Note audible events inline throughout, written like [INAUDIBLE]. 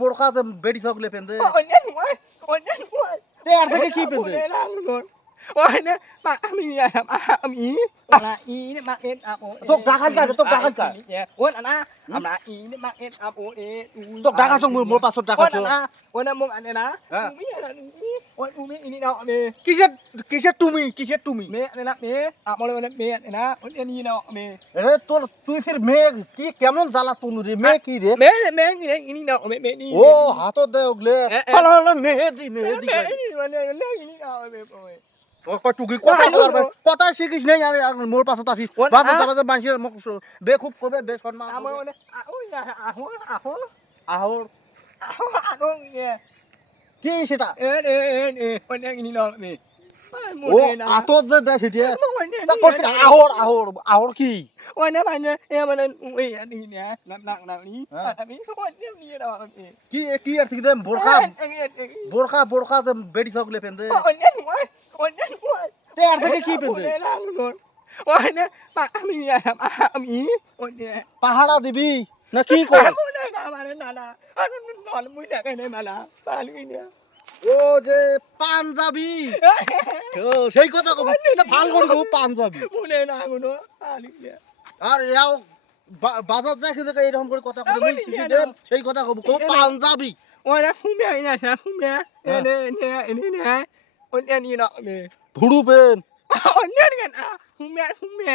বোরখা বেড়ি থাকলে পেন্দে। তে আর থেকে কি পেন্দে? আমি আমি আমরা ই না আমরা ই তোক ডাকা সং মোর পাছত ডাকা না মং আনে না না তুমি তুমি এ তোর তুই ফির মেয়ে কি কেমন জ্বালা তুনু রে মেয়ে কি রে me ও হাতত দে ওগলে। হলো হলো মানে কথা শিখিস নেই? আর মোর পাছত আসিস খুব কবে বে সম্মান আহর কি সেটা? ও আতর যে দেয় সেটিয়া আহর আহর আহর কি? হ্যাঁ। কি আর থেকে বোরখা বোরখা Wannan kuwan. Ta yar take kifin dai. Wannan ba ami ya ma ami. Wannan. পাহাড়া দিবি না কি কর? [LAUGHS] আমার নানা। আর নল মুই না কেনে মালা। পালগি না। ও যে পাঞ্জাবি ও সেই কথা কব এটা ভালো করে কব পাঞ্জাবি মনে না গুনো আর ইয়াও বাজার যায় কিন্তু এরকম করে কথা কব সেই কথা কব কব পাঞ্জাবি ওরা ফুমে আইনা ফুমে এনে এনে এনে อนเอียนี่เนาะเลยผู้รู้เป็น อะอ่นเนียนกันอะหูแม่หูแม่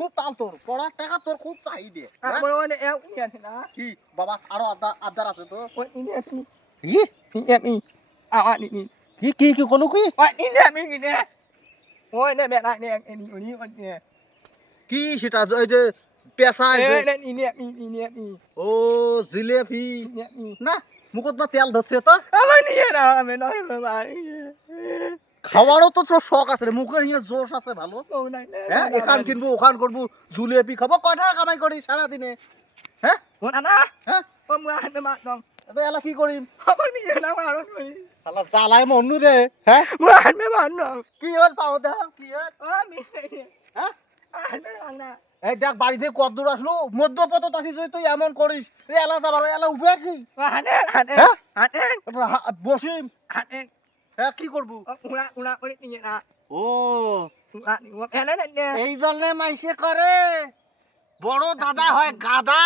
খুব তাল তোর পড়ার টাকা তোর খুব চাহিদে হ্যাঁ? কি বাবা আরও আবদার আছে তো? কি কি কি কি কি সেটা ওই যে ও জিলেপি। না মুখত না তেল ধরছে তো? আমার নিয়ে না আমি না খাওয়ারও তো শখ আছে মুখে নিয়ে জোশ আছে ভালো। হ্যাঁ এখান কিনবো ওখান করব খাব কয় টাকা কামাই করি সারাদিনে? হ্যাঁ? হ্যাঁ? কি হ্যাঁ? হল হ্যাঁ? কত আসলো মধ্যপথ তাকে তুই এমন করিস এলা যাবার এলা হ্যাঁ? বসিম। হ্যাঁ, কি করব? উড়া উড়া করে নিয়ে না ও। এই জন্য মাইসে করে। বড় দাদা হয়। গাদা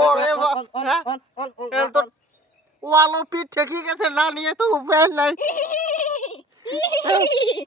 ওরে হ্যাঁ। ওয়ালো পিঠ ঠেকি গেছে না নিয়ে তো উপায় নাই। [LAUGHS]